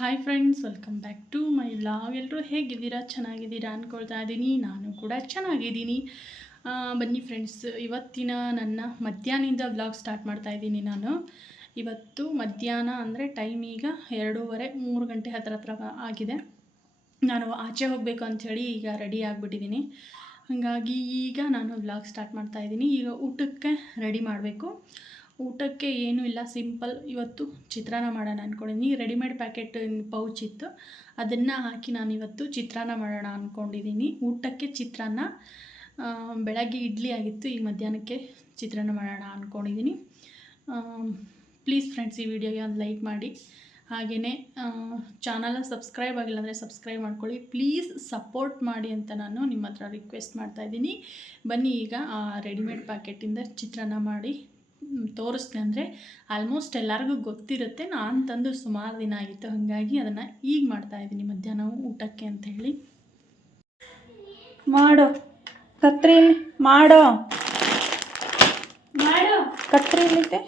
Hi friends, welcome back to my vlog. ಎಲ್ಲರೂ ಹೇಗಿದ್ದೀರಾ? ಚೆನ್ನಾಗಿದ್ದೀರಾ ಅಂದ್ಕೊಳ್ತಾ ಇದ್ದೀನಿ. ನಾನು ಕೂಡ ಚೆನ್ನಾಗಿದ್ದೀನಿ. ಬನ್ನಿ ಫ್ರೆಂಡ್ಸ್, ಇವತ್ತಿನ ನನ್ನ ಮಧ್ಯಾಹ್ನದಿಂದ ವ್ಲಾಗ್ ಸ್ಟಾರ್ಟ್ ಮಾಡ್ತಾ ಇದ್ದೀನಿ. ನಾನು ಇವತ್ತು ಮಧ್ಯಾಹ್ನ ಅಂದರೆ ಟೈಮ್ ಈಗ 2:30-3 ಗಂಟೆ ಹತ್ರ ಆಗಿದೆ. ನಾನು ಆಚೆ ಹೋಗಬೇಕು ಅಂಥೇಳಿ ಈಗ ರೆಡಿ ಆಗಿಬಿಟ್ಟಿದ್ದೀನಿ. ಹಾಗಾಗಿ ಈಗ ನಾನು ವ್ಲಾಗ್ ಸ್ಟಾರ್ಟ್ ಮಾಡ್ತಾ ಇದ್ದೀನಿ. ಈಗ ಊಟಕ್ಕೆ ರೆಡಿ ಮಾಡಬೇಕು. ಊಟಕ್ಕೆ ಏನೂ ಇಲ್ಲ, ಸಿಂಪಲ್. ಇವತ್ತು ಚಿತ್ರಾನ್ನ ಮಾಡೋಣ ಅಂದ್ಕೊಂಡಿದ್ದೀನಿ. ರೆಡಿಮೇಡ್ ಪ್ಯಾಕೆಟ್ ಪೌಚ್ ಇತ್ತು, ಅದನ್ನು ಹಾಕಿ ನಾನು ಇವತ್ತು ಚಿತ್ರಾನ್ನ ಮಾಡೋಣ ಅಂದ್ಕೊಂಡಿದ್ದೀನಿ. ಊಟಕ್ಕೆ ಚಿತ್ರಾನ್ನ. ಬೆಳಗ್ಗೆ ಇಡ್ಲಿ ಆಗಿತ್ತು, ಈಗ ಮಧ್ಯಾಹ್ನಕ್ಕೆ ಚಿತ್ರಾನ್ನ ಮಾಡೋಣ ಅಂದ್ಕೊಂಡಿದ್ದೀನಿ. ಪ್ಲೀಸ್ ಫ್ರೆಂಡ್ಸ್, ಈ ವಿಡಿಯೋಗೆ ಒಂದು ಲೈಕ್ ಮಾಡಿ. ಹಾಗೆಯೇ ಚಾನಲ್ನ ಸಬ್ಸ್ಕ್ರೈಬ್ ಆಗಿಲ್ಲ ಅಂದರೆ ಸಬ್ಸ್ಕ್ರೈಬ್ ಮಾಡ್ಕೊಳ್ಳಿ. ಪ್ಲೀಸ್ ಸಪೋರ್ಟ್ ಮಾಡಿ ಅಂತ ನಾನು ನಿಮ್ಮ ಹತ್ರ ರಿಕ್ವೆಸ್ಟ್ ಮಾಡ್ತಾಯಿದ್ದೀನಿ. ಬನ್ನಿ ಈಗ ರೆಡಿಮೇಡ್ ಪ್ಯಾಕೆಟಿಂದ ಚಿತ್ರಾನ್ನ ಮಾಡಿ ತೋರಿಸ್ದೆ. ಅಂದರೆ ಆಲ್ಮೋಸ್ಟ್ ಎಲ್ಲರಿಗೂ ಗೊತ್ತಿರುತ್ತೆ, ನಾನು ತಂದು ಸುಮಾರು ದಿನ ಆಗಿತ್ತು. ಹಾಗಾಗಿ ಅದನ್ನು ಈಗ ಮಾಡ್ತಾಯಿದ್ದೀನಿ ಮಧ್ಯಾಹ್ನ ಊಟಕ್ಕೆ ಅಂತ ಹೇಳಿ. ಮಾಡೋ ಕತ್ರಿಯಲ್ಲಿ ಮಾಡೋ ಮಾಡೋ ಕತ್ರಿಯಲ್ಲಿದೆ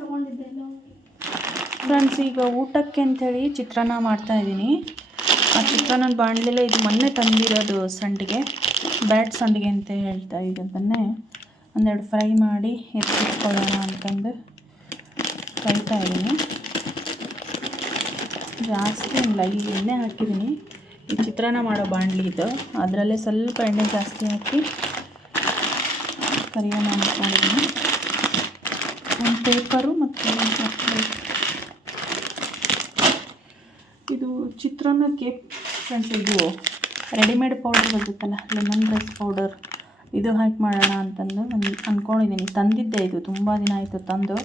ತೊಗೊಂಡಿದ್ದೆ ಫ್ರೆಂಡ್ಸ್. ಈಗ ಊಟಕ್ಕೆ ಅಂಥೇಳಿ ಚಿತ್ರಾನ್ನ ಮಾಡ್ತಾಯಿದ್ದೀನಿ. ಆ ಚಿತ್ರಾನ್ನದ ಬಾಣಲೆಲ್ಲ ಇದು ಮೊನ್ನೆ ತಂದಿರೋದು ಸಂಡಿಗೆ, ಬ್ಯಾಟ್ ಸಂಡಿಗೆ ಅಂತ ಹೇಳ್ತಾ. ಈಗ ಅದನ್ನೇ ಒಂದೆರಡು ಫ್ರೈ ಮಾಡಿ ಎತ್ತಿಟ್ಕೊಳ್ಳೋಣ ಅಂತಂದು ಕಾಯ್ತಾ ಇದ್ದೀನಿ. ಜಾಸ್ತಿ ಇಲ್ಲ, ಈ ಎಣ್ಣೆ ಹಾಕಿದ್ದೀನಿ. ಈ ಚಿತ್ರಾನ್ನ ಮಾಡೋ ಬಾಣಲಿ ಇದು, ಅದರಲ್ಲೇ ಸ್ವಲ್ಪ ಎಣ್ಣೆ ಜಾಸ್ತಿ ಹಾಕಿ ಕರಿಯೋಣ ಅಂದ್ಕೊಂಡಿದ್ದೀನಿ. ಒಂದು ಪೇಪರು ಮತ್ತು ಇದು ಚಿತ್ರಾನ್ನಕ್ಕೆ ಫ್ರೆಂಡ್ಸ್, ಇದು ರೆಡಿಮೇಡ್ ಪೌಡರ್ ಬರುತ್ತಲ್ಲ, ಲೆಮನ್ ರೈಸ್ ಪೌಡರ್, ಇದು ಹಾಕಿ ಮಾಡೋಣ ಅಂತಂದು ಅಂದ್ಕೊಂಡಿದ್ದೀನಿ. ತಂದಿದ್ದೆ, ಇದು ತುಂಬ ದಿನ ಆಯಿತು ತಂದು.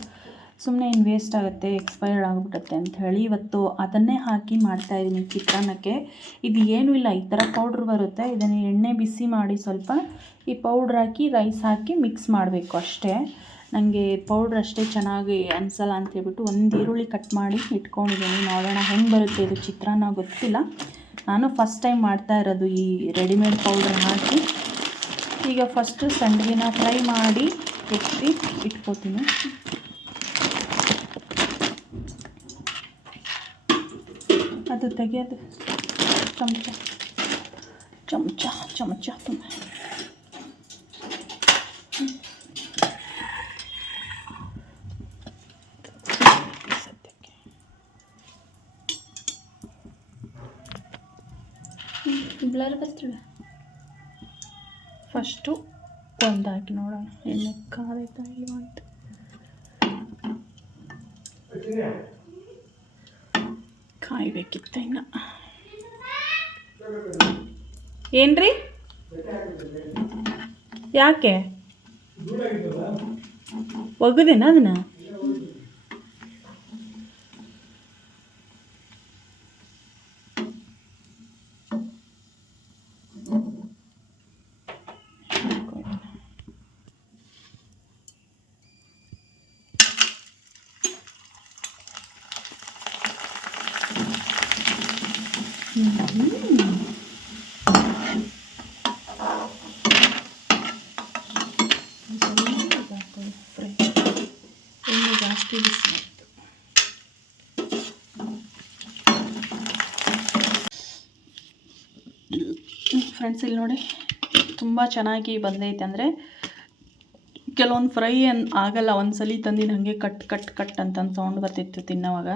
ಸುಮ್ಮನೆ ಇನ್ನು ವೇಸ್ಟ್ ಆಗುತ್ತೆ, ಎಕ್ಸ್ಪೈರ್ಡ್ ಆಗಿಬಿಡುತ್ತೆ ಅಂಥೇಳಿ ಇವತ್ತು ಅದನ್ನೇ ಹಾಕಿ ಮಾಡ್ತಾಯಿದ್ದೀನಿ ಚಿತ್ರಾನ್ನಕ್ಕೆ. ಇದು ಏನೂ ಇಲ್ಲ, ಈ ಥರ ಪೌಡ್ರ್ ಬರುತ್ತೆ. ಇದನ್ನು ಎಣ್ಣೆ ಬಿಸಿ ಮಾಡಿ ಸ್ವಲ್ಪ ಈ ಪೌಡ್ರ್ ಹಾಕಿ ರೈಸ್ ಹಾಕಿ ಮಿಕ್ಸ್ ಮಾಡಬೇಕು ಅಷ್ಟೇ. ನನಗೆ ಪೌಡ್ರ್ ಅಷ್ಟೇ ಚೆನ್ನಾಗಿ ಅನಿಸಲ್ಲ ಅಂತೇಳ್ಬಿಟ್ಟು ಒಂದು ಈರುಳ್ಳಿ ಕಟ್ ಮಾಡಿ ಇಟ್ಕೊಂಡಿದ್ದೀನಿ. ನೋಡೋಣ ಹೆಂಗೆ ಬರುತ್ತೆ ಇದು ಚಿತ್ರಾನ್ನ, ಗೊತ್ತಿಲ್ಲ. ನಾನು ಫಸ್ಟ್ ಟೈಮ್ ಮಾಡ್ತಾ ಇರೋದು ಈ ರೆಡಿಮೇಡ್ ಪೌಡ್ರ್ ಹಾಕಿ. ಈಗ ಫಸ್ಟು ಸಂಡಿಗೆನ ಫ್ರೈ ಮಾಡಿ ಎತ್ತಿ ಇಟ್ಕೋತೀನಿ. ಅದು ತೆಗೆಯೋದು ಚಮಚ ತುಂಬ ಬ್ಲರ್ ಬರ್ತಿಲ್ಲ. ಫಸ್ಟು ಒಂದು ಹಾಕಿ ನೋಡೋಣ ಎಣ್ಣೆ ಕಾದೈತಾ ಇಲ್ವ ಅಂತ. ಕಾಯಬೇಕಿತ್ತ ಇನ್ನು. ಏನ್ರಿ? ಯಾಕೆ ಒಗದೇನ ಅದನ್ನ? ಎಣ್ಣೆ ಜಾಸ್ತಿ ಬಿಸಿ ಆಯಿತು. ಫ್ರೆಂಡ್ಸ್, ಇಲ್ಲಿ ನೋಡಿ ತುಂಬ ಚೆನ್ನಾಗಿ ಬಂದೈತೆ. ಅಂದರೆ ಕೆಲವೊಂದು ಫ್ರೈ ಆಗಲ್ಲ, ಒಂದ್ಸಲಿ ತಂದಿದ್ದು ಹಾಗೆ ಕಟ್ ಅಂತ ಸೌಂಡ್ ಬರ್ತಿತ್ತು ತಿನ್ನೋವಾಗ.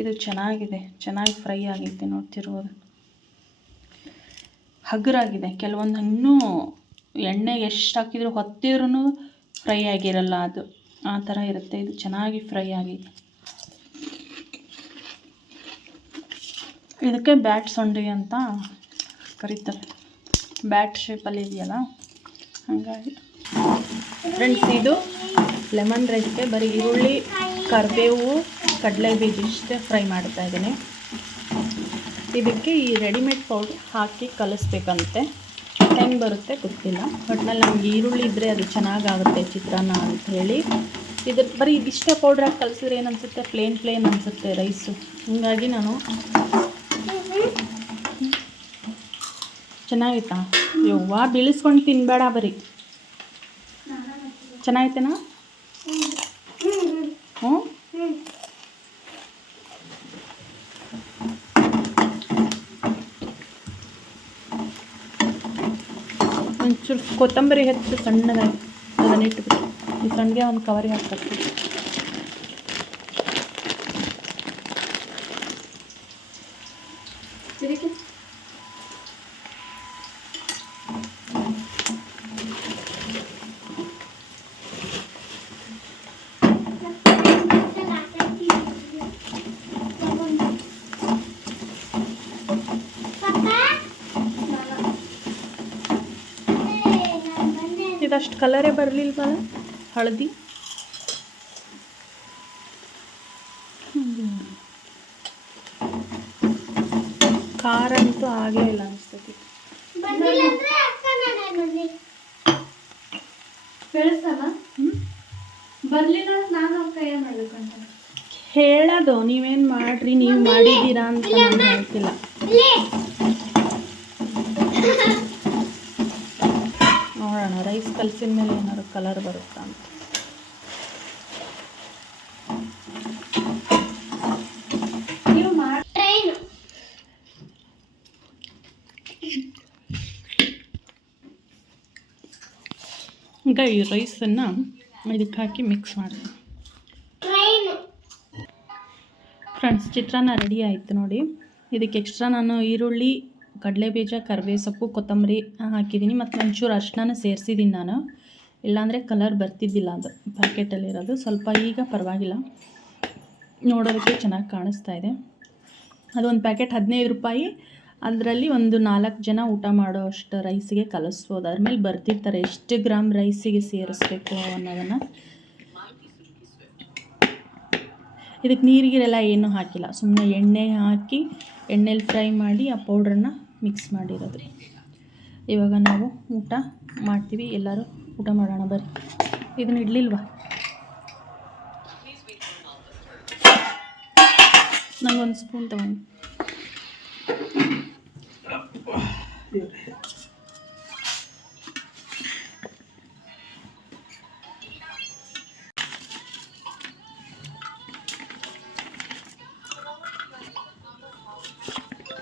ಇದು ಚೆನ್ನಾಗಿದೆ, ಚೆನ್ನಾಗಿ ಫ್ರೈ ಆಗೈತೆ. ನೋಡ್ತಿರ್ಬೋದು, ಹಗುರಾಗಿದೆ. ಕೆಲವೊಂದು ಇನ್ನೂ ಎಣ್ಣೆಗೆ ಎಷ್ಟು ಹಾಕಿದ್ರು ಹೊತ್ತಿದ್ರೂ ಫ್ರೈ ಆಗಿರಲ್ಲ, ಅದು ಆ ಥರ ಇರುತ್ತೆ. ಇದು ಚೆನ್ನಾಗಿ ಫ್ರೈ ಆಗೈತೆ. ಇದಕ್ಕೆ ಬ್ಯಾಟ್ ಸಂಡಿಗೆ ಅಂತ ಕರೀತಾರೆ, ಬ್ಯಾಟ್ ಶೇಪಲ್ಲಿ ಇದೆಯಲ್ಲ, ಹಾಗಾಗಿ. ಫ್ರೆಂಡ್ಸ್, ಇದು ಲೆಮನ್ ರೈಸ್ಗೆ ಬರೀ ಈರುಳ್ಳಿ, ಕರಿಬೇವು, ಕಡಲೆ ಬೀಜ ಇಷ್ಟೇ ಫ್ರೈ ಮಾಡ್ತಾ ಇದ್ದೀನಿ. ಇದಕ್ಕೆ ಈ ರೆಡಿಮೇಡ್ ಪೌಡ್ರ್ ಹಾಕಿ ಕಲಿಸ್ಬೇಕಂತೆ. ಹೆಂಗೆ ಬರುತ್ತೆ ಗೊತ್ತಿಲ್ಲ, ಒಟ್ನಲ್ಲಿ ನಮ್ಗೆ ಈರುಳ್ಳಿ ಇದ್ದರೆ ಅದು ಚೆನ್ನಾಗಾಗುತ್ತೆ ಚಿತ್ರಾನ್ನ ಅಂಥೇಳಿ. ಇದು ಬರೀ ಇದಿಷ್ಟೇ ಪೌಡ್ರ್ ಹಾಕಿ ಕಲಿಸಿದ್ರೆ ಏನು ಅನಿಸುತ್ತೆ, ಪ್ಲೇನ್ ಅನಿಸುತ್ತೆ ರೈಸು. ಹೀಗಾಗಿ ನಾನು ಚೆನ್ನಾಗಿತ್ತಾ? ಯವ್ವ, ಬೀಳಿಸ್ಕೊಂಡು ತಿನ್ನಬೇಡ, ಬರೀ ಚೆನ್ನಾಗಿತ್ತೇನಾ? ಹ್ಞೂ ಸ್ವಲ್ಪ ಕೊತ್ತಂಬರಿ ಹೆಚ್ಚು ಸಣ್ಣದಾಗಿ ಅದನ್ನು ಇಟ್ಬಿಟ್ಟು ಈ ಸಣ್ಣಗೆ ಒಂದು ಕವರಿಗೆ ಹಾಕ್ಬೇಕು. ಇದಷ್ಟು ಕಲರೇ ಬರಲಿಲ್ವಲ್ಲ ಹಳದಿ. ಖಾರ ಅಂತೂ ಆಗಲೇ ಇಲ್ಲ ಅನಿಸ್ತೈತಿ. ಹೇಳೋದು ನೀವೇನು ಮಾಡ್ರಿ, ನೀವು ಮಾಡಿದ್ದೀರಾ ಅಂತ ನಾನು ಹೇಳ್ತಿಲ್ಲ. ನೋಡೋಣ ರೈಸ್ ಕಲಸಿದ ಮೇಲೆ ಏನಾದ್ರು ಕಲರ್ ಬರುತ್ತಾ ಅಂತ. ಈಗ ಈ ರೈಸನ್ನು ಇದಕ್ಕೆ ಹಾಕಿ ಮಿಕ್ಸ್ ಮಾಡ್ತೀನಿ. ಫ್ರೆಂಡ್ಸ್, ಚಿತ್ರಾನ್ನ ರೆಡಿ ಆಯಿತು ನೋಡಿ. ಇದಕ್ಕೆ ಎಕ್ಸ್ಟ್ರಾ ನಾನು ಈರುಳ್ಳಿ, ಕಡಲೆಬೀಜ, ಕರಿಬೇವು ಸೊಪ್ಪು, ಕೊತ್ತಂಬರಿ ಹಾಕಿದ್ದೀನಿ ಮತ್ತು ಒಂಚೂರು ಅರಿಶಿನ ಸೇರಿಸಿದ್ದೀನಿ ನಾನು. ಇಲ್ಲಾಂದರೆ ಕಲರ್ ಬರ್ತಿದ್ದಿಲ್ಲ ಅದು ಪ್ಯಾಕೆಟಲ್ಲಿರೋದು. ಸ್ವಲ್ಪ ಈಗ ಪರವಾಗಿಲ್ಲ, ನೋಡೋದಕ್ಕೆ ಚೆನ್ನಾಗಿ ಕಾಣಿಸ್ತಾ ಇದೆ. ಅದು ಒಂದು ಪ್ಯಾಕೆಟ್ 15 ರೂಪಾಯಿ. ಅದರಲ್ಲಿ ಒಂದು 4 ಜನ ಊಟ ಮಾಡೋ ಅಷ್ಟು ರೈಸಿಗೆ ಕಲಿಸ್ಬೋದು. ಅದ್ರ ಮೇಲೆ ಬರ್ತಿರ್ತಾರೆ ಎಷ್ಟು ಗ್ರಾಮ್ ರೈಸಿಗೆ ಸೇರಿಸ್ಬೇಕು ಅನ್ನೋದನ್ನು. ಇದಕ್ಕೆ ನೀರಿಗೆಲ್ಲ ಏನೂ ಹಾಕಿಲ್ಲ, ಸುಮ್ಮನೆ ಎಣ್ಣೆ ಹಾಕಿ ಎಣ್ಣೆಲಿ ಫ್ರೈ ಮಾಡಿ ಆ ಪೌಡ್ರನ್ನು ಮಿಕ್ಸ್ ಮಾಡಿರೋದು. ಇವಾಗ ನಾವು ಊಟ ಮಾಡ್ತೀವಿ, ಎಲ್ಲರೂ ಊಟ ಮಾಡೋಣ ಬರ್ರಿ. ಇದನ್ನ ಇಡಲಿಲ್ವಾ? ನನಗೊಂದು ಸ್ಪೂನ್ ತಗೊಂಡು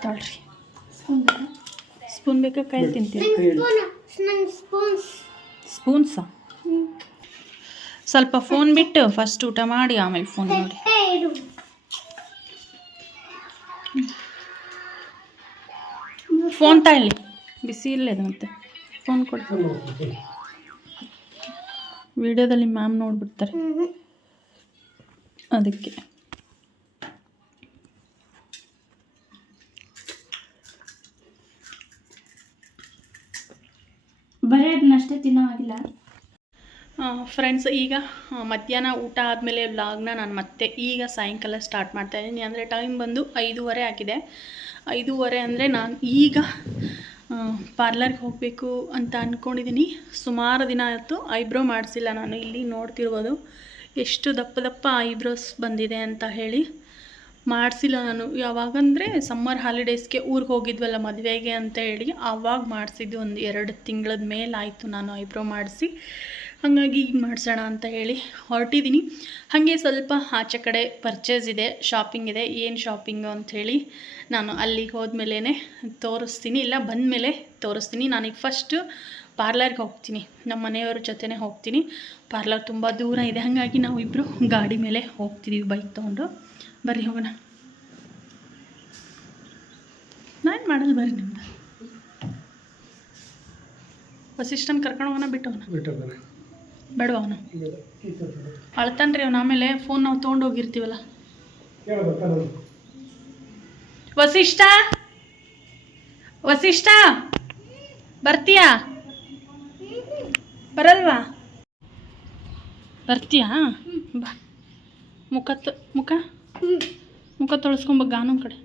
ತಾಳ್ರಿ. ಸ್ಪೂನ್ ಬೇಕಾ? ಕೈ ತಿಂತೀವಿ. ಸ್ಪೂನ್ಸಾ? ಸ್ವಲ್ಪ ಫೋನ್ ಬಿಟ್ಟು ಫಸ್ಟ್ ಊಟ ಮಾಡಿ ಆಮೇಲೆ ಫೋನ್ ನೋಡಿ. ಫೋನ್ ತಾಳಿ, ಬಿಸಿ ಇರಲಿ ಅದು. ಮತ್ತೆ ಫೋನ್ ಕೊಡ್ತೀನಿ. ವಿಡಿಯೋದಲ್ಲಿ ಮ್ಯಾಮ್ ನೋಡ್ಬಿಡ್ತಾರೆ ಅದಕ್ಕೆ. ಬರೀ ಅದನ್ನಷ್ಟೇ ತಿನ್ನೋ ಆಗಿಲ್ಲ. ಫ್ರೆಂಡ್ಸ್, ಈಗ ಮಧ್ಯಾಹ್ನ ಊಟ ಆದಮೇಲೆ ವ್ಲಾಗ್ನ ನಾನು ಮತ್ತೆ ಈಗ ಸಾಯಂಕಾಲ ಸ್ಟಾರ್ಟ್ ಮಾಡ್ತಾಯಿದ್ದೀನಿ. ಅಂದರೆ ಟೈಮ್ ಬಂದು 5:30 ಆಗಿದೆ. 5:30 ಅಂದರೆ ನಾನು ಈಗ ಪಾರ್ಲರ್ಗೆ ಹೋಗಬೇಕು ಅಂತ ಅಂದ್ಕೊಂಡಿದ್ದೀನಿ. ಸುಮಾರು ದಿನ ಆಯಿತು ಐಬ್ರೋ ಮಾಡಿಸಿಲ್ಲ ನಾನು. ಇಲ್ಲಿ ನೋಡ್ತಿರ್ಬೋದು ಎಷ್ಟು ದಪ್ಪ ದಪ್ಪ ಐಬ್ರೋಸ್ ಬಂದಿದೆ ಅಂತ ಹೇಳಿ. ಮಾಡಿಸಿಲ್ಲ ನಾನು. ಯಾವಾಗಂದರೆ ಸಮ್ಮರ್ ಹಾಲಿಡೇಸ್ಗೆ ಊರಿಗೆ ಹೋಗಿದ್ವಲ್ಲ ಮದುವೆಗೆ ಅಂತ ಹೇಳಿ, ಆವಾಗ ಮಾಡಿಸಿದ್ದು. ಒಂದು 2 ತಿಂಗಳದ ಮೇಲಾಯಿತು ನಾನು ಐಬ್ರೋ ಮಾಡಿಸಿ. ಹಾಗಾಗಿ ಈಗ ಮಾಡಿಸೋಣ ಅಂತ ಹೇಳಿ ಹೊರಟಿದ್ದೀನಿ. ಹಾಗೆ ಸ್ವಲ್ಪ ಆಚೆ ಕಡೆ ಪರ್ಚೇಸ್ ಇದೆ, ಶಾಪಿಂಗ್ ಇದೆ. ಏನು ಶಾಪಿಂಗು ಅಂಥೇಳಿ ನಾನು ಅಲ್ಲಿಗೆ ಹೋದ್ಮೇಲೆ ತೋರಿಸ್ತೀನಿ, ಇಲ್ಲ ಬಂದಮೇಲೆ ತೋರಿಸ್ತೀನಿ. ನಾನೀಗ ಫಸ್ಟು ಪಾರ್ಲರ್ಗೆ ಹೋಗ್ತೀನಿ, ನಮ್ಮ ಮನೆಯವ್ರ ಜೊತೆನೇ ಹೋಗ್ತೀನಿ. ಪಾರ್ಲರ್ ತುಂಬ ದೂರ ಇದೆ, ಹಾಗಾಗಿ ನಾವು ಇಬ್ಬರು ಗಾಡಿ ಮೇಲೆ ಹೋಗ್ತಿದ್ದೀವಿ, ಬೈಕ್ ತೊಗೊಂಡು. ಬರ್ರಿ ಹೋಗೋಣ. ನಾನು ಮಾಡಲ್ಲ ಬರ್ರಿ. ನಿಮ್ದು ವಸಿಷ್ಠನ ಕರ್ಕೊಂಡು ಹೋಗೋಣ, ಬಿಟ್ಟು ಹೋಗೋಣ? ಬೇಡವ ಅವನು ಅಳ್ತಾನ್ರಿ ಅವನು. ಆಮೇಲೆ ಫೋನ್ ನಾವು ತೊಗೊಂಡೋಗಿರ್ತೀವಲ್ಲ. ವಸಿಷ್ಠ, ವಸಿಷ್ಠ ಬರ್ತೀಯಾ? ಬರಲ್ವಾ? ಬರ್ತೀಯಾ? ಬಾ. ಮುಖ ತೊಳಸ್ಕೊಂಬ ಗಾನು ಕಡೆ.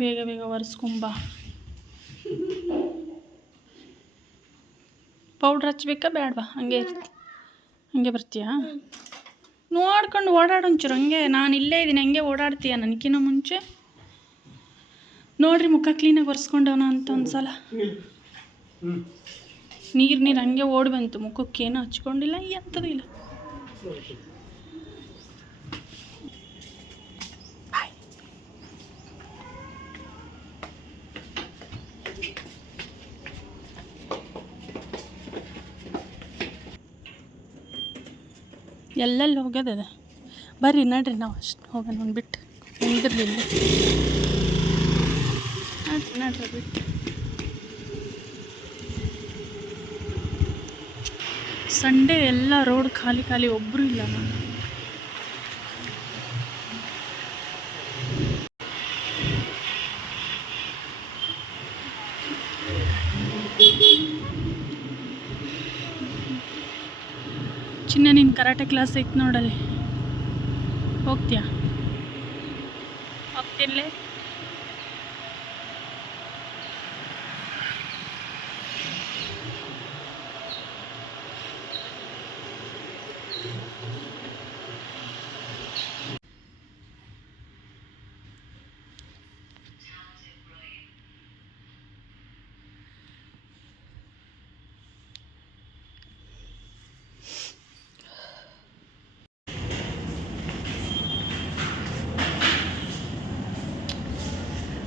ಬೇಗ ಬೇಗ ಒರೆಸ್ಕೊಂಬ. ಪೌಡ್ರ್ ಹಚ್ಬೇಕಾ ಬೇಡವಾ? ಹಂಗೆ ಬರ್ತೀಯಾ? ನೋಡ್ಕೊಂಡು ಓಡಾಡೊಂಚೂರು. ಹಂಗೆ ನಾನು ಇಲ್ಲೇ ಇದ್ದೀನಿ, ಹಂಗೆ ಓಡಾಡ್ತೀಯ ನನಗಿನ್ನ ಮುಂಚೆ. ನೋಡ್ರಿ ಮುಖ ಕ್ಲೀನಾಗಿ ಒರೆಸ್ಕೊಂಡವನ ಅಂತ ಒಂದು ಸಲ. ನೀರು ಹಂಗೆ ಓಡಿ ಬಂತು, ಮುಖಕ್ಕೇನು ಹಚ್ಕೊಂಡಿಲ್ಲ, ಎಂಥದ್ದು ಇಲ್ಲ. ಎಲ್ಲೆಲ್ಲಿ ಹೋಗೋದದ. ಬರ್ರಿ ನಡ್ರಿ ನಾವು ಅಷ್ಟು ಹೋಗೋಣ ಒಂದು ಬಿಟ್ಟು ನಿಂದಿರ್ಲಿಲ್ಲ. ನಡ್ರಿ ಬಿಟ್ಟು ಸಂಡೇ ಎಲ್ಲ ರೋಡ್ ಖಾಲಿ ಖಾಲಿ, ಒಬ್ಬರು ಇಲ್ಲ. ನಾನು ಚಿನ್ನ ನಿನ್ನ ಕರಾಟೆ ಕ್ಲಾಸ್ ಐತೆ ನೋಡಲ್ಲಿ, ಹೋಗ್ತೀಯಾ? ಹೋಗ್ತಿಲ್ಲೇ?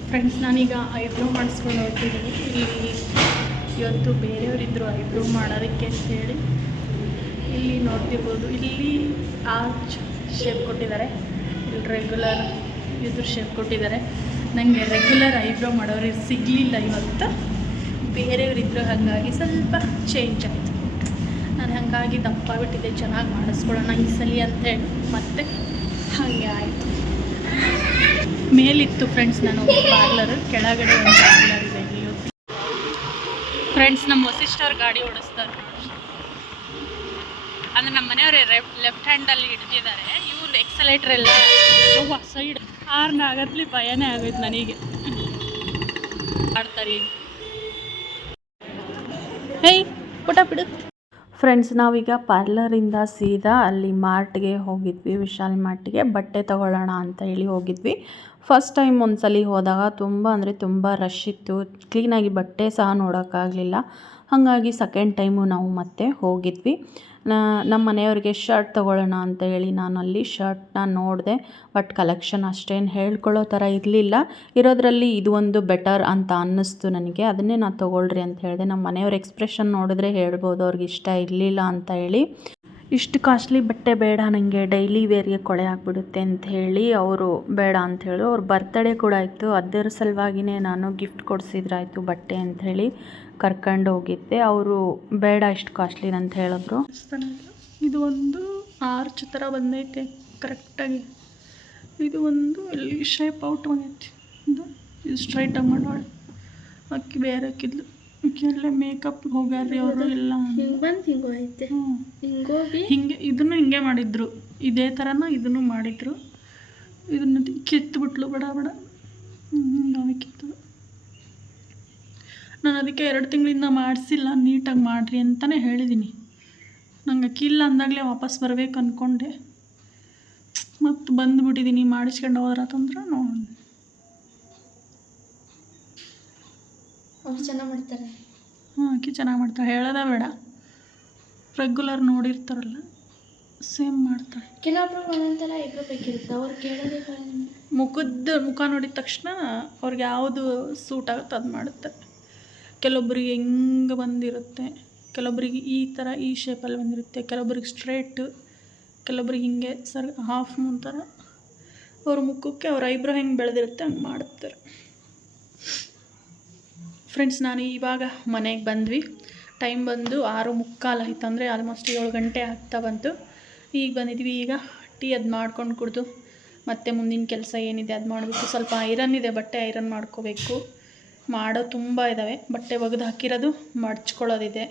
ಫ್ರೆಂಡ್ಸ್, ನಾನೀಗ ಐಬ್ರೋ ಮಾಡಿಸ್ಕೊಂಡು ಹೋಗ್ತಿದ್ದೀನಿ. ಇಲ್ಲಿ ಇವತ್ತು ಬೇರೆಯವರಿದ್ದರು ಐಬ್ರೋ ಮಾಡೋದಕ್ಕೆ ಅಂತೇಳಿ. ಇಲ್ಲಿ ನೋಡ್ತಿರ್ಬೋದು, ಇಲ್ಲಿ ಆರ್ಚ್ ಶೇಪ್ ಕೊಟ್ಟಿದ್ದಾರೆ, ಇಲ್ಲಿ ರೆಗ್ಯುಲರ್ ಇದ್ರ ಶೇಪ್ ಕೊಟ್ಟಿದ್ದಾರೆ. ನನಗೆ ರೆಗ್ಯುಲರ್ ಐಬ್ರೋ ಮಾಡೋರು ಸಿಗಲಿಲ್ಲ ಇವತ್ತು, ಬೇರೆಯವರಿದ್ದರು. ಹಾಗಾಗಿ ಸ್ವಲ್ಪ ಚೇಂಜ್ ಆಯಿತು. ನಾನು ಹಾಗಾಗಿ ದಪ್ಪ ಬಿಟ್ಟಿದ್ದೆ, ಚೆನ್ನಾಗಿ ಮಾಡಿಸ್ಕೊಳ್ಳೋಣ ಈ ಸಲ ಅಂತೇಳಿ ಮತ್ತೆ ಹಾಗೆ ಆಯಿತು. ಮೇಲಿತ್ತು ಫ್ರೆಂಡ್ಸ್ ನಾನು ಪಾರ್ಲರ್, ಕೆಳಗಡೆ ಒಂದು ಪಾರ್ಲರ್ ಇದೆ. ಇಲ್ಲಿ ಫ್ರೆಂಡ್ಸ್, ನಮ್ಮ ವಸಿಷ್ಠವ್ರ ಗಾಡಿ ಓಡಿಸ್ತಾರೆ ಅಂದರೆ ನಮ್ಮ ಮನೆಯವರೇ ಲೆಫ್ಟ್ ಹ್ಯಾಂಡಲ್ಲಿ ಹಿಡ್ದಿದ್ದಾರೆ. ಇವ್ರು ಎಕ್ಸಲೇಟರ್ ಎಲ್ಲ ಸೈಡ್ ಆರ್ನ ಆಗತ್ಲಿ ಭಯನೇ ಆಗೋಯ್ತು ನನಗೆ. ಆಡ್ತಾರೆ ಈಗ. ಹೇಯ್ ಪುಟ ಬಿಡು. ಫ್ರೆಂಡ್ಸ್, ನಾವೀಗ ಪಾರ್ಲರಿಂದ ಸೀದಾ ಅಲ್ಲಿ ಮಾರ್ಟ್ಗೆ ಹೋಗಿದ್ವಿ, ವಿಶಾಲ್ ಮಾರ್ಟ್ಗೆ ಬಟ್ಟೆ ತೊಗೊಳ್ಳೋಣ ಅಂತ ಹೇಳಿ ಹೋಗಿದ್ವಿ. ಫಸ್ಟ್ ಟೈಮ್ ಒಂದ್ಸಲ ಹೋದಾಗ ತುಂಬ ಅಂದರೆ ತುಂಬ ರಶ್ ಇತ್ತು, ಕ್ಲೀನಾಗಿ ಬಟ್ಟೆ ಸಹ ನೋಡೋಕ್ಕಾಗಲಿಲ್ಲ. ಹಾಗಾಗಿ ಸೆಕೆಂಡ್ ಟೈಮು ನಾವು ಮತ್ತೆ ಹೋಗಿದ್ವಿ. ನಮ್ಮ ಮನೆಯವ್ರಿಗೆ ಶರ್ಟ್ ತೊಗೊಳ್ಳೋಣ ಅಂತ ಹೇಳಿ ನಾನು ಅಲ್ಲಿ ಶರ್ಟ್ನ ನೋಡಿದೆ. ಬಟ್ ಕಲೆಕ್ಷನ್ ಅಷ್ಟೇನು ಹೇಳ್ಕೊಳ್ಳೋ ಥರ ಇರಲಿಲ್ಲ. ಇರೋದ್ರಲ್ಲಿ ಇದು ಒಂದು ಬೆಟರ್ ಅಂತ ಅನ್ನಿಸ್ತು ನನಗೆ, ಅದನ್ನೇ ನಾನು ತೊಗೊಳ್ರಿ ಅಂತ ಹೇಳಿದೆ. ನಮ್ಮ ಮನೆಯವ್ರ ಎಕ್ಸ್ಪ್ರೆಷನ್ ನೋಡಿದ್ರೆ ಹೇಳ್ಬೋದು ಅವ್ರಿಗೆ ಇಷ್ಟ ಇರಲಿಲ್ಲ ಅಂತ ಹೇಳಿ. ಇಷ್ಟು ಕಾಸ್ಟ್ಲಿ ಬಟ್ಟೆ ಬೇಡ ನನಗೆ, ಡೈಲಿ ವೇರ್ಗೆ ಕೊಳೆ ಆಗಿಬಿಡುತ್ತೆ ಅಂತ ಹೇಳಿ ಅವರು ಬೇಡ ಅಂತ ಹೇಳಿ. ಅವ್ರ ಬರ್ತಡೇ ಕೂಡ ಇತ್ತು, ಅದರ ಸಲುವಾಗಿಯೇ ನಾನು ಗಿಫ್ಟ್ ಕೊಡಿಸಿದ್ರಾಯ್ತು ಬಟ್ಟೆ ಅಂಥೇಳಿ ಕರ್ಕೊಂಡು ಹೋಗಿದ್ದೆ. ಅವರು ಬೇಡ ಇಷ್ಟು ಕಾಸ್ಟ್ಲಿ ಅಂತ ಹೇಳಿದ್ರು. ಇದು ಒಂದು ಆರ್ಚ್ ಥರ ಬಂದೈತೆ ಕರೆಕ್ಟಾಗಿ. ಇದು ಒಂದು ಇಲ್ಲಿ ಶೇಪ್ ಔಟ್ ಬಂದೈತಿ. ಇದು ಸ್ಟ್ರೈಟಾಗಿ ಮಾಡೋಳು, ಅಕ್ಕಿ ಬೇರೆ ಹಾಕಿದ್ಲು. ಎಲ್ಲ ಮೇಕಪ್ ಹೋಗ್ಯಾರ್ರಿ ಅವರು ಎಲ್ಲ. ಹಿಂಗೆ ಇದನ್ನು ಹಿಂಗೆ ಮಾಡಿದ್ರು, ಇದೇ ಥರನ ಇದನ್ನು ಮಾಡಿದ್ರು. ಇದನ್ನು ಕಿತ್ತುಬಿಟ್ಲು ಬಡ ಬಡ. ನಾವೇ ಕಿತ್ತು. ನಾನು ಅದಕ್ಕೆ 2 ತಿಂಗಳಿಂದ ಮಾಡಿಸಿಲ್ಲ, ನೀಟಾಗಿ ಮಾಡಿರಿ ಅಂತಲೇ ಹೇಳಿದ್ದೀನಿ. ನಂಗೆ ಅಕ್ಕಿಲ್ಲ ಅಂದಾಗಲೇ ವಾಪಸ್ ಬರಬೇಕು ಅಂದ್ಕೊಂಡೆ, ಮತ್ತು ಬಂದುಬಿಟ್ಟಿದ್ದೀನಿ. ಮಾಡಿಸ್ಕೊಂಡು ಹೋದ್ರಾತಂದ್ರೆ ನೋಡಿ. ಅವ್ರು ಚೆನ್ನಾಗಿ ಮಾಡ್ತಾರೆ. ಅಕ್ಕಿ ಚೆನ್ನಾಗಿ ಮಾಡ್ತಾಳೆ, ಹೇಳೋದ ಬೇಡ. ರೆಗ್ಯುಲರ್ ನೋಡಿರ್ತಾರಲ್ಲ ಸೇಮ್ ಮಾಡ್ತಾಳೆ. ಕೆಲವೊಬ್ರು ಒಂದೊಂಥರ ಇಬ್ಬರು ಬೇಕಿರುತ್ತೆ, ಅವ್ರು ಕೇಳೋದೇ ಮುಖ ನೋಡಿದ ತಕ್ಷಣ ಅವ್ರಿಗೆ ಯಾವುದು ಸೂಟ್ ಆಗುತ್ತೆ ಅದು ಮಾಡುತ್ತಾರೆ. ಕೆಲವೊಬ್ಬರಿಗೆ ಹೆಂಗೆ ಬಂದಿರುತ್ತೆ, ಕೆಲವೊಬ್ಬರಿಗೆ ಈ ಥರ ಈ ಶೇಪಲ್ಲಿ ಬಂದಿರುತ್ತೆ, ಕೆಲವೊಬ್ಬರಿಗೆ ಸ್ಟ್ರೇಟ್, ಕೆಲವೊಬ್ಬರಿಗೆ ಹಿಂಗೆ ಹಾಫ್ ಮೂನ್ ಥರ. ಅವ್ರ ಮುಖಕ್ಕೆ ಅವ್ರ ಐಬ್ರೋ ಹೆಂಗೆ ಬೆಳೆದಿರುತ್ತೆ ಹಂಗೆ ಮಾಡುತ್ತಾರೆ. ಫ್ರೆಂಡ್ಸ್, ನಾನು ಇವಾಗ ಮನೆಗೆ ಬಂದ್ವಿ. ಟೈಮ್ ಬಂದು 6:45 ಆಯ್ತು, ಅಂದರೆ ಆಲ್ಮೋಸ್ಟ್ 7 ಗಂಟೆ ಆಗ್ತಾ ಬಂತು. ಈಗ ಬಂದಿದ್ವಿ. ಈಗ ಟೀ ಅದು ಮಾಡ್ಕೊಂಡು ಕುಡಿದು ಮತ್ತು ಮುಂದಿನ ಕೆಲಸ ಏನಿದೆ ಅದು ಮಾಡಬೇಕು. ಸ್ವಲ್ಪ ಐರನ್ ಇದೆ, ಬಟ್ಟೆ ಐರನ್ ಮಾಡ್ಕೋಬೇಕು. ಮಾಡೋ ತುಂಬ ಇದ್ದಾವೆ. ಬಟ್ಟೆ ಒಗೆದು ಹಾಕಿರೋದು ಮಡ್ಚ್ಕೊಳ್ಳೋದಿದೆ,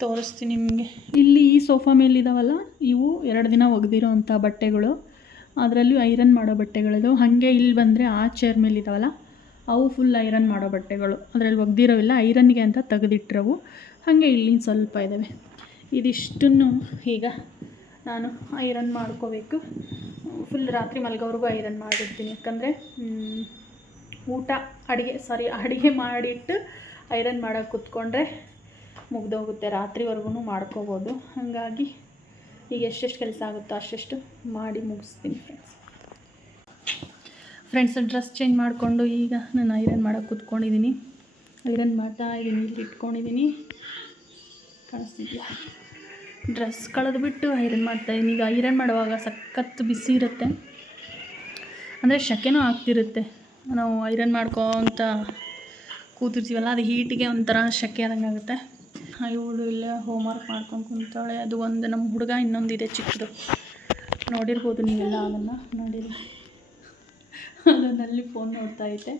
ತೋರಿಸ್ತೀನಿ ನಿಮಗೆ. ಇಲ್ಲಿ ಈ ಸೋಫಾ ಮೇಲಿದ್ದಾವಲ್ಲ, ಇವು 2 ದಿನ ಒಗೆದಿರೋ ಅಂಥ ಬಟ್ಟೆಗಳು, ಅದರಲ್ಲಿ ಐರನ್ ಮಾಡೋ ಬಟ್ಟೆಗಳಿದು. ಹಾಗೆ ಇಲ್ಲಿ ಬಂದರೆ ಆ ಚೇರ್ ಮೇಲಿದ್ದಾವಲ್ಲ, ಅವು ಫುಲ್ ಐರನ್ ಮಾಡೋ ಬಟ್ಟೆಗಳು, ಅದರಲ್ಲಿ ಒಗ್ದಿರೋವಿಲ್ಲ, ಐರನ್ಗೆ ಅಂತ ತೆಗೆದಿಟ್ಟಿರೋವು. ಹಾಗೆ ಇಲ್ಲಿ ಸ್ವಲ್ಪ ಇದ್ದಾವೆ. ಇದಿಷ್ಟನ್ನು ಈಗ ನಾನು ಐರನ್ ಮಾಡ್ಕೋಬೇಕು. ಫುಲ್ ರಾತ್ರಿ ಮಲಗೋವರೆಗೂ ಐರನ್ ಮಾಡಿರ್ತೀನಿ, ಯಾಕಂದರೆ ಅಡುಗೆ ಮಾಡಿಟ್ಟು ಐರನ್ ಮಾಡೋಕ್ಕೆ ಕೂತ್ಕೊಂಡ್ರೆ ಮುಗ್ದೋಗುತ್ತೆ, ರಾತ್ರಿವರೆಗೂ ಮಾಡ್ಕೋಬೋದು. ಹಾಗಾಗಿ ಈಗ ಎಷ್ಟೆಷ್ಟು ಕೆಲಸ ಆಗುತ್ತೋ ಅಷ್ಟೆಷ್ಟು ಮಾಡಿ ಮುಗಿಸ್ತೀನಿ ಫ್ರೆಂಡ್ಸ್. ಡ್ರೆಸ್ ಚೇಂಜ್ ಮಾಡಿಕೊಂಡು ಈಗ ನಾನು ಐರನ್ ಮಾಡೋಕ್ಕೆ ಕೂತ್ಕೊಂಡಿದ್ದೀನಿ. ಐರನ್ ಮಾಡ್ತಾ ಇದ್ದೀನಿ, ಇಲ್ಲಿ ಇಟ್ಕೊಂಡಿದ್ದೀನಿ, ಕಾಣಿಸ್ತಿದ್ಯಾ? ಡ್ರೆಸ್ ಕಳೆದುಬಿಟ್ಟು ಐರನ್ ಮಾಡ್ತಾಯಿದ್ದೀನಿ. ಈಗ ಐರನ್ ಮಾಡುವಾಗ ಸಖತ್ತು ಬಿಸಿ ಇರುತ್ತೆ, ಅಂದರೆ ಸೆಕೆನೂ ಆಗ್ತಿರುತ್ತೆ. ನಾವು ಐರನ್ ಮಾಡ್ಕೊತ ಕೂತಿರ್ತೀವಲ್ಲ, ಅದು ಹೀಟಿಗೆ ಒಂಥರ ಸೆಕೆ ಆದಂಗೆ ಆಗುತ್ತೆ. ಇವಳು ಇಲ್ಲೇ ಹೋಮ್ವರ್ಕ್ ಮಾಡ್ಕೊಂಡು ಕುಂತಾಳೆ. ಅದು ಒಂದು ನಮ್ಮ ಹುಡುಗ ಇನ್ನೊಂದಿದೆ ಚಿಕ್ಕದು, ನೋಡಿರ್ಬೋದು ನೀವೆಲ್ಲ, ಅದನ್ನು ನೋಡಿಲ್ಲ. ಅದನ್ನಲ್ಲಿ ಫೋನ್ ನೋಡ್ತಾ ಐತೆ.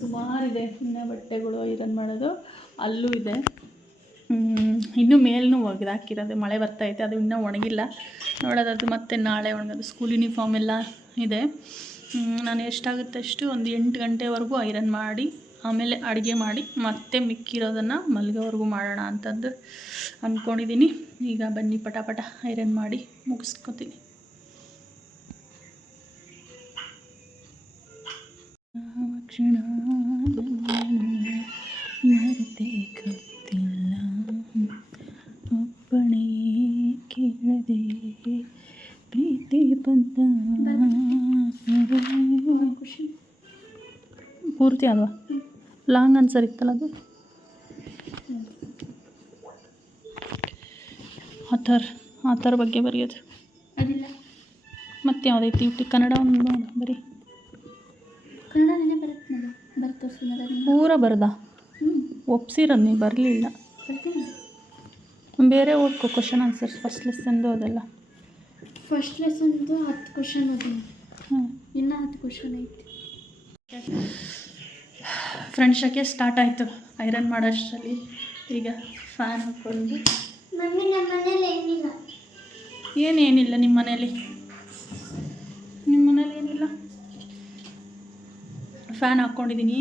ಸುಮಾರಿದೆ ಇನ್ನು ಬಟ್ಟೆಗಳು ಐರನ್ ಮಾಡೋದು. ಅಲ್ಲೂ ಇದೆ, ಇನ್ನೂ ಮೇಲೂ ಒಗೆದಾಕಿರೋದು. ಮಳೆ ಬರ್ತೈತೆ, ಅದು ಇನ್ನೂ ಒಣಗಿಲ್ಲ. ನೋಡೋದು ಮತ್ತೆ ನಾಳೆ ಒಣಗೋದು. ಸ್ಕೂಲ್ ಯೂನಿಫಾರ್ಮ್ ಎಲ್ಲ ಇದೆ. ನಾನು ಎಷ್ಟಾಗುತ್ತೆ ಅಷ್ಟು ಒಂದು 8 ಗಂಟೆವರೆಗೂ ಐರನ್ ಮಾಡಿ, ಆಮೇಲೆ ಅಡುಗೆ ಮಾಡಿ ಮತ್ತೆ ಮಿಕ್ಕಿರೋದನ್ನು ಮಲ್ಗೋವರೆಗೂ ಮಾಡೋಣ ಅಂತಂದು ಅಂದ್ಕೊಂಡಿದ್ದೀನಿ. ಈಗ ಬನ್ನಿ ಪಟ ಐರನ್ ಮಾಡಿ ಮುಗಿಸ್ಕೊತೀನಿ. ಕ್ಷಣ ಮರೆತೆ ಗೊತ್ತಿಲ್ಲ, ಒಬ್ಬನೇ ಕೇಳದೆ ಪ್ರೀತಿ ಬಂದ ಪೂರ್ತಿ ಅಲ್ವಾ? ಲಾಂಗ್ ಆನ್ಸರ್ ಇತ್ತಲ್ಲ ಅದು. ಆಥರ್ ಬಗ್ಗೆ ಬರೆಯೋದು ಅದಿಲ್ಲ. ಮತ್ತೆ ಯಾವುದೈತಿ ಕನ್ನಡ ಒಂದು ಬರೀ. ಕನ್ನಡನೇ ಬರುತ್ತೆ ನೋಡಿ, ಬರ್ತದೆ ಪೂರ ಬರ್ದ ಒಪ್ಸಿರೋದು ನೀವು ಬರಲಿಲ್ಲ. ಬೇರೆ ಓದ್ಕೋ ಕ್ವಶನ್ ಆನ್ಸರ್ಸ್ ಫಸ್ಟ್ ಲೆಸನ್ದು ಅದೆಲ್ಲ. ಫಸ್ಟ್ ಲೆಸನ್ದು 10 ಕ್ವಶನ್ ಓದಿನಿ, ಇನ್ನೂ 10 ಕ್ವಶನ್ ಐತಿ. ಫ್ರೆಂಡ್ಸ್ ಶಕೆ ಸ್ಟಾರ್ಟ್ ಆಯಿತು ಐರನ್ ಮಾಡೋಷ್ಟರಲ್ಲಿ. ಈಗ ಫ್ಯಾನ್ ಹಾಕ್ಕೊಂಡು ಮಮ್ಮಿ ನಮ್ಮ ಮನೇಲಿ ಏನಿಲ್ಲ. ಏನಿಲ್ಲ ನಿಮ್ಮ ಮನೇಲಿ ಏನಿಲ್ಲ. ಫ್ಯಾನ್ ಹಾಕ್ಕೊಂಡಿದ್ದೀನಿ.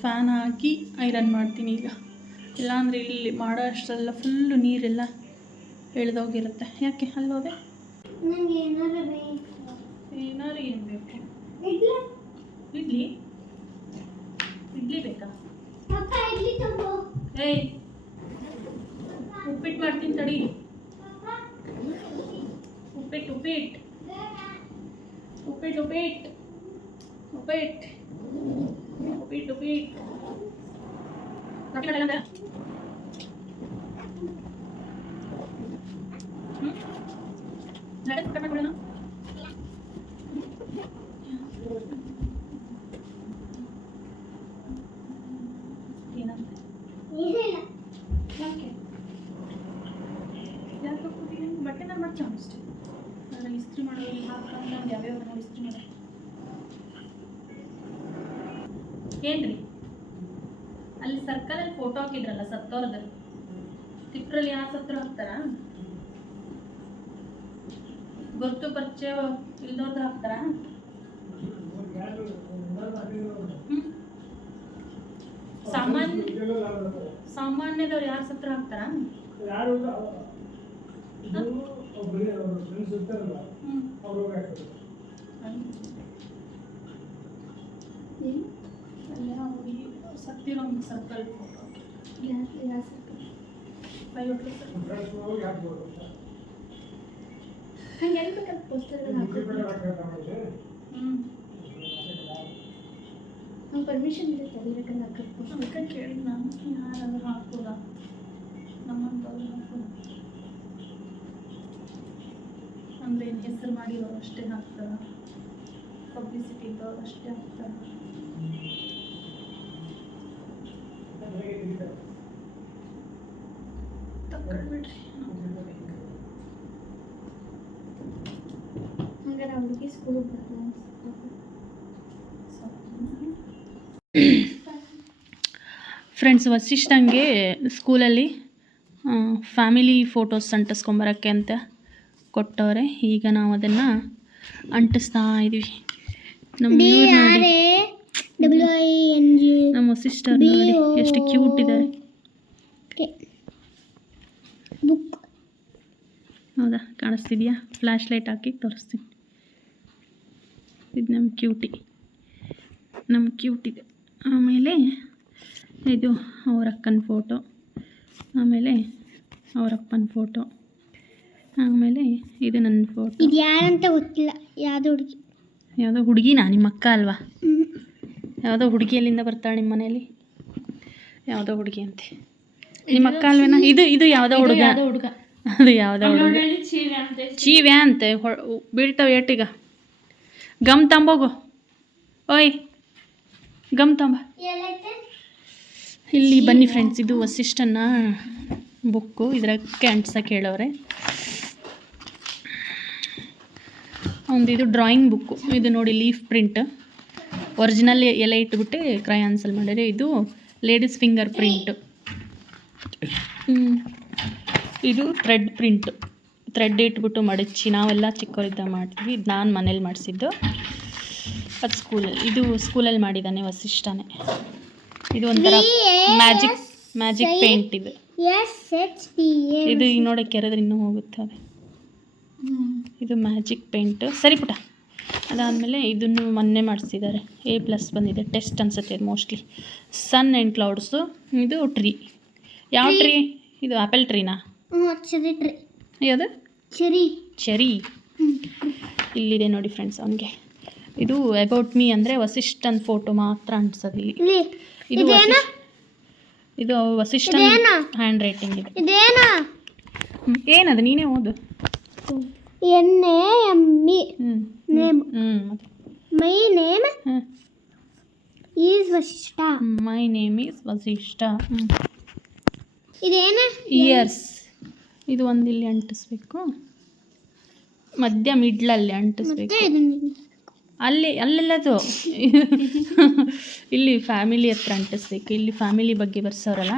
ಫ್ಯಾನ್ ಹಾಕಿ ಐರನ್ ಮಾಡ್ತೀನಿ ಈಗ. ಇಲ್ಲಾಂದರೆ ಇಲ್ಲಿ ಮಾಡೋ ಅಷ್ಟರೆಲ್ಲ ಫುಲ್ಲು ನೀರೆಲ್ಲ ಎಳೆದೋಗಿರುತ್ತೆ. ಯಾಕೆ ಅಲ್ಲೋದೆ? ನನಗೆ ಏನಾರು ಬೇಕು. ಏನಾರು ಏನು ಬೇಕು? ಇಡ್ಲಿ ಇಡ್ಲಿ ಬೇಕಾ? ಅಪ್ಪ ಇಡ್ಲಿ ತಗೋ. ಏಯ್, ಉಪ್ಪಿಟ್ಟು ಮಾಡ್ತೀನಿ ತಡಿ. ಉಪ್ಪಿಟ್ಟು ಬಟ್ಟೆ ನಾನು ಮಾಡ್ತೀನಿ ಅಷ್ಟೇ. ನಾನು ಇಸ್ತ್ರಿ ಮಾಡೋದು ಹಾಕೊಂಡು ನಮ್ಗೆ ಯಾವ್ಯಾವ ನೋಡಿ ಇಸ್ತ್ರಿ ಮಾಡಿ. ಏನ್ರಿ ಅಲ್ಲಿ ಸರ್ಕಲಲ್ಲಿ ಫೋಟೋ ಹಾಕಿದ್ರಲ್ಲ ಸತ್ತೋರ್ದು, ತಿಪ್ರಲ್ಲಿ ಯಾವ ಸತ್ರ ಹಾಕ್ತಾರ? ಗೊತ್ತು ಪರಿಚಯ ಇಲ್ದೋರ್ದು ಹಾಕ್ತಾರ? ಸಾಮಾನ್ಯದವ್ರು ಯಾರು ಸತ್ರ ಹಾಕ್ತಾರ? ಸತ್ತಿರೋ ಒಂದು ಸರ್ಕಲ್ ಫೋಟೋ. ಹಂಗೆ ಹೇಳ್ಬೇಕಂತ ಪೋಸ್ಟರ್ಗಳು ಹಾಕೋದು. ನಮ್ಮ ಪರ್ಮಿಷನ್ ಇದೆ ತರಬೇಕಂತ ಹಾಕೋದು. ಅದಕ್ಕೆ ಕೇಳಿ ನಾನು ಯಾರಾದರೂ ಹಾಕ್ಬೋದಾ? ನಮ್ಮಂಥವ್ರು ಹಾಕೋದು ಅಂದರೆ ಹೆಸರು ಮಾಡಿರೋರು ಅಷ್ಟೇ ಹಾಕ್ತಾರ, ಪಬ್ಲಿಸಿಟಿ ಇದ್ದವ್ರು ಅಷ್ಟೇ ಹಾಕ್ತಾರ. ತಕ್ಕೊಳ್ಬಿಡ್ರಿ. ಹಂಗಾರೆ ಆ ಹುಡುಗಿ ಸ್ಕೂಲಿಗೆ ಬರ್ತಾಳೆ. ಫ್ರೆಂಡ್ಸ್, ವಸಿಷ್ಠಂಗೆ ಸ್ಕೂಲಲ್ಲಿ ಫ್ಯಾಮಿಲಿ ಫೋಟೋಸ್ ಅಂಟಿಸ್ಕೊಂಬರೋಕ್ಕೆ ಅಂತ ಕೊಟ್ಟವ್ರೆ. ಈಗ ನಾವು ಅದನ್ನು ಅಂಟಿಸ್ತಾ ಇದ್ದೀವಿ. ನಮ್ಮ ನಮ್ಮ ಸಿಸ್ಟರ್ ನೋಡಿ ಎಷ್ಟು ಕ್ಯೂಟ್ ಇದ್ದಾರೆ. ಹೌದಾ, ಕಾಣಿಸ್ತಿದ್ಯಾ? ಫ್ಲ್ಯಾಶ್ ಲೈಟ್ ಹಾಕಿ ತೋರಿಸ್ತೀನಿ. ಇದು ನಮ್ಮ ಕ್ಯೂಟ್ ಇದೆ. ಆಮೇಲೆ ಇದು ಅವ್ರ ಅಕ್ಕನ ಫೋಟೋ, ಆಮೇಲೆ ಅವರಪ್ಪನ ಫೋಟೋ, ಆಮೇಲೆ ಇದು ನನ್ನ ಫೋಟೋ. ಇದು ಯಾರಂತ ಗೊತ್ತಿಲ್ಲ, ಯಾವುದೋ ಹುಡುಗಿನಾ? ನಿಮ್ಮ ಅಕ್ಕ ಅಲ್ವಾ? ಯಾವುದೋ ಹುಡುಗಿ ಎಲ್ಲಿಂದ ಬರ್ತಾಳೆ ನಿಮ್ಮ ಮನೇಲಿ? ಯಾವುದೋ ಹುಡುಗಿ ಅಂತೆ. ನಿಮ್ಮ ಅಕ್ಕ ಅಲ್ವೇನಾ? ಇದು ಯಾವುದೋ ಹುಡುಗ. ಅದು ಯಾವುದೋ ಹುಡುಗ ಚೀವ್ಯಾ ಅಂತೆ ಬೀಳ್ತಾವೆ ಏಟಿಗ ಗಮ್ ತಂಬೋಗು ಓಯ್ ಗಮ್ ತಂಬ ಇಲ್ಲಿ ಬನ್ನಿ ಫ್ರೆಂಡ್ಸ್, ಇದು ವಸಿಷ್ಠನ ಬುಕ್ಕು, ಇದಕ್ಕೆ ಅಂಟ್ಸಕ್ಕೆ ಹೇಳೋರೆ. ಒಂದು ಇದು ಡ್ರಾಯಿಂಗ್ ಬುಕ್ಕು, ಇದು ನೋಡಿ ಲೀಫ್ ಪ್ರಿಂಟ್, ಒರಿಜಿನಲ್ ಎಲೆ ಇಟ್ಬಿಟ್ಟು ಕ್ರಯಾನ್ಸಲ್ಲಿ ಮಾಡಿದ್ರೆ. ಇದು ಲೇಡೀಸ್ ಫಿಂಗರ್ ಪ್ರಿಂಟ್. ಇದು ಥ್ರೆಡ್ ಪ್ರಿಂಟ್, ಥ್ರೆಡ್ ಇಟ್ಬಿಟ್ಟು ಮಡಚಿ ನಾವೆಲ್ಲ ಚಿಕ್ಕವರಿದ್ದಾಗ ಮಾಡ್ತೀವಿ. ಇದು ನಾನು ಮನೇಲಿ ಮಾಡಿಸಿದ್ದು, ಅದು ಸ್ಕೂಲಲ್ಲಿ. ಇದು ಸ್ಕೂಲಲ್ಲಿ ಮಾಡಿದ್ದಾನೆ ವಸಿಷ್ಠನೇ. ಇದು ಒಂಥರ ಮ್ಯಾಜಿಕ್ ಪೇಂಟ್. ಇದು ಇದು ಈಗ ನೋಡಿ ಕೆರೆದ್ರೆ ಇನ್ನೂ ಹೋಗುತ್ತೆ ಅದು. ಇದು ಮ್ಯಾಜಿಕ್ ಪೇಂಟ್. ಸರಿ ಪುಟ. ಅದಾದಮೇಲೆ ಇದನ್ನು ಮೊನ್ನೆ ಮಾಡಿಸಿದ್ದಾರೆ, A+ ಬಂದಿದೆ, ಟೆಸ್ಟ್ ಅನಿಸುತ್ತೆ ಇದು ಮೋಸ್ಟ್ಲಿ. Sun and clouds. ಇದು ಟ್ರೀ. ಯಾವ ಟ್ರೀ ಇದು? ಆ್ಯಪಲ್ ಟ್ರೀನಾ? ಯಾವುದು? ಚೆರಿ. ಇಲ್ಲಿದೆ ನೋಡಿ ಫ್ರೆಂಡ್ಸ್ ಅವನಿಗೆ. ಇದು ಅಬೌಟ್ ಮೀ ಅಂದರೆ ವಸಿಷ್ಠನ್ ಫೋಟೋ ಮಾತ್ರ ಅಂಟಿಸೋದು ಇಲ್ಲಿ. ಇದು ವಸಿಷ್ಠನ್ ಹ್ಯಾಂಡ್ ರೈಟಿಂಗ್. ಇದು ಏನದು? ನೀನೇ ಓದು. My name is Vasishtha. Years. ಇದು ಒಂದು ಇಲ್ಲಿ ಅಂಟಿಸ್ಬೇಕು, ಮಧ್ಯ ಮಿಡ್ಲಲ್ಲಿ ಅಂಟಿಸ್ಬೇಕು. ಅಲ್ಲೆಲ್ಲದು ಇಲ್ಲಿ ಫ್ಯಾಮಿಲಿ ಹತ್ರ ಅಂಟಿಸ್ಬೇಕು. ಇಲ್ಲಿ ಫ್ಯಾಮಿಲಿ ಬಗ್ಗೆ ಬರ್ಸೋರಲ್ಲ,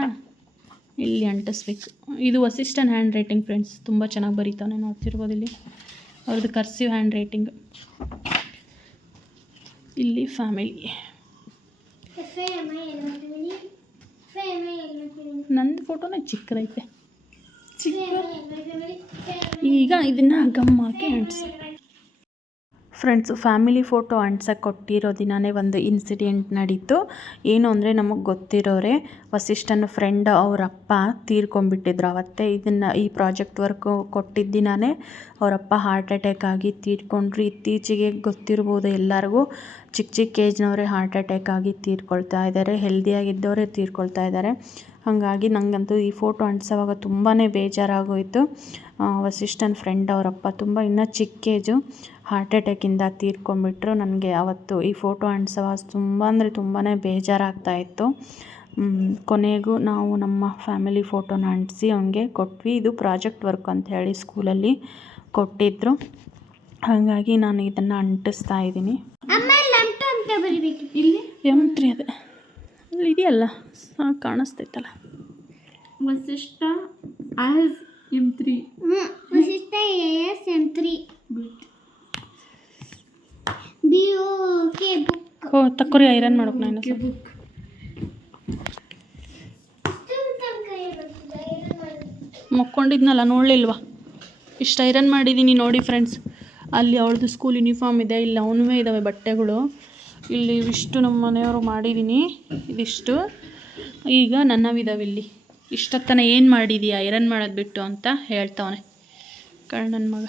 ಇಲ್ಲಿ ಅಂಟಿಸ್ಬೇಕು. ಇದು ವಸಿಷ್ಠನ್ ಹ್ಯಾಂಡ್ ರೈಟಿಂಗ್ ಫ್ರೆಂಡ್ಸ್, ತುಂಬ ಚೆನ್ನಾಗಿ ಬರೀತಾನೆ, ನೋಡ್ತಿರ್ಬೋದು ಇಲ್ಲಿ ಅವ್ರದ್ದು ಕರ್ಸಿವ್ ಹ್ಯಾಂಡ್ ರೈಟಿಂಗ್. ಇಲ್ಲಿ ಫ್ಯಾಮಿಲಿ. ನಂದು ಫೋಟೋನೇ ಚಿಕ್ಕದೈತೆ. ಈಗ ಇದನ್ನು ಗಮ್ ಹಾಕಿ ಅಂಟಿಸಿ ಫ್ರೆಂಡ್ಸು. ಫ್ಯಾಮಿಲಿ ಫೋಟೋ ಅಂಟ್ಸಕ್ಕೆ ಕೊಟ್ಟಿರೋ ದಿನವೇ ಒಂದು ಇನ್ಸಿಡೆಂಟ್ ನಡೀತು. ಏನು ಅಂದರೆ, ನಮಗೆ ಗೊತ್ತಿರೋರೆ ವಸಿಷ್ಠನ ಫ್ರೆಂಡ್ ಅವರಪ್ಪ ತೀರ್ಕೊಂಡ್ಬಿಟ್ಟಿದ್ರು ಅವತ್ತೇ. ಈ ಪ್ರಾಜೆಕ್ಟ್ ವರ್ಕು ಕೊಟ್ಟಿದ್ದ ದಿನವೇ ಅವರಪ್ಪ ಹಾರ್ಟ್ ಅಟ್ಯಾಕ್ ಆಗಿ ತೀರ್ಕೊಂಡ್ರು. ಇತ್ತೀಚೆಗೆ ಗೊತ್ತಿರ್ಬೋದು ಎಲ್ಲರಿಗೂ, ಚಿಕ್ಕ ಏಜ್ನವರೇ ಹಾರ್ಟ್ ಅಟ್ಯಾಕ್ ಆಗಿ ತೀರ್ಕೊಳ್ತಾ ಇದ್ದಾರೆ, ಹೆಲ್ದಿಯಾಗಿದ್ದವರೇ ತೀರ್ಕೊಳ್ತಾ ಇದ್ದಾರೆ. ಹಾಗಾಗಿ ನನಗಂತೂ ಈ ಫೋಟೋ ಅಂಟಿಸೋವಾಗ ತುಂಬಾ ಬೇಜಾರಾಗೋಯಿತು. ವಸಿಷ್ಠನ ಫ್ರೆಂಡ್ ಅವರಪ್ಪ ಇನ್ನೂ ಚಿಕ್ಕ ಏಜು, ಹಾರ್ಟ್ ಅಟ್ಯಾಕಿಂದ ತೀರ್ಕೊಂಡ್ಬಿಟ್ರು. ನನಗೆ ಅವತ್ತು ಈ ಫೋಟೋ ಅಂಟಿಸೋವಾಗ ತುಂಬ ಅಂದರೆ ತುಂಬಾ ಬೇಜಾರಾಗ್ತಾಯಿತ್ತು. ಕೊನೆಗೂ ನಾವು ನಮ್ಮ ಫ್ಯಾಮಿಲಿ ಫೋಟೋನ ಅಂಟಿಸಿ ಅವನಿಗೆ ಕೊಟ್ವಿ. ಇದು ಪ್ರಾಜೆಕ್ಟ್ ವರ್ಕ್ ಅಂತ ಹೇಳಿ ಸ್ಕೂಲಲ್ಲಿ ಕೊಟ್ಟಿದ್ದರು. ಹಾಗಾಗಿ ನಾನು ಇದನ್ನು ಅಂಟಿಸ್ತಾ ಇದ್ದೀನಿ. ಇಲ್ಲಿ M3 ಅದೇ ಅಲ್ಲಿ ಇದೆಯಲ್ಲ, ಕಾಣಿಸ್ತೈತಲ್ಲ, ವಸಿಷ್ಠ M3. ವಸಿಷ್ಠ M3. ಓ ತಕ್ಕರಿ ಐರನ್ ಮಾಡೋಕೆ ನಾನು ಮಕ್ಕೊಂಡಿದ್ನಲ್ಲ, ನೋಡಲಿಲ್ವಾ ಇಷ್ಟು ಐರನ್ ಮಾಡಿದ್ದೀನಿ ನೋಡಿ ಫ್ರೆಂಡ್ಸ್. ಅಲ್ಲಿ ಅವಳದು ಸ್ಕೂಲ್ ಯೂನಿಫಾರ್ಮ್ ಇದೆ, ಇಲ್ಲಿ ಅವನವೇ ಇದ್ದಾವೆ ಬಟ್ಟೆಗಳು. ಇಲ್ಲಿ ಇವಿಷ್ಟು ನಮ್ಮ ಮನೆಯವರು ಮಾಡಿದ್ದೀನಿ, ಇದಿಷ್ಟು. ಈಗ ನನ್ನವಿದಾವೆ ಇಲ್ಲಿ. ಇಷ್ಟೊತ್ತನ ಏನು ಮಾಡಿದೀಯಾ ಐರನ್ ಮಾಡೋದು ಬಿಟ್ಟು ಅಂತ ಹೇಳ್ತವನೆ ಕಣ್ಣನ ಮಗ.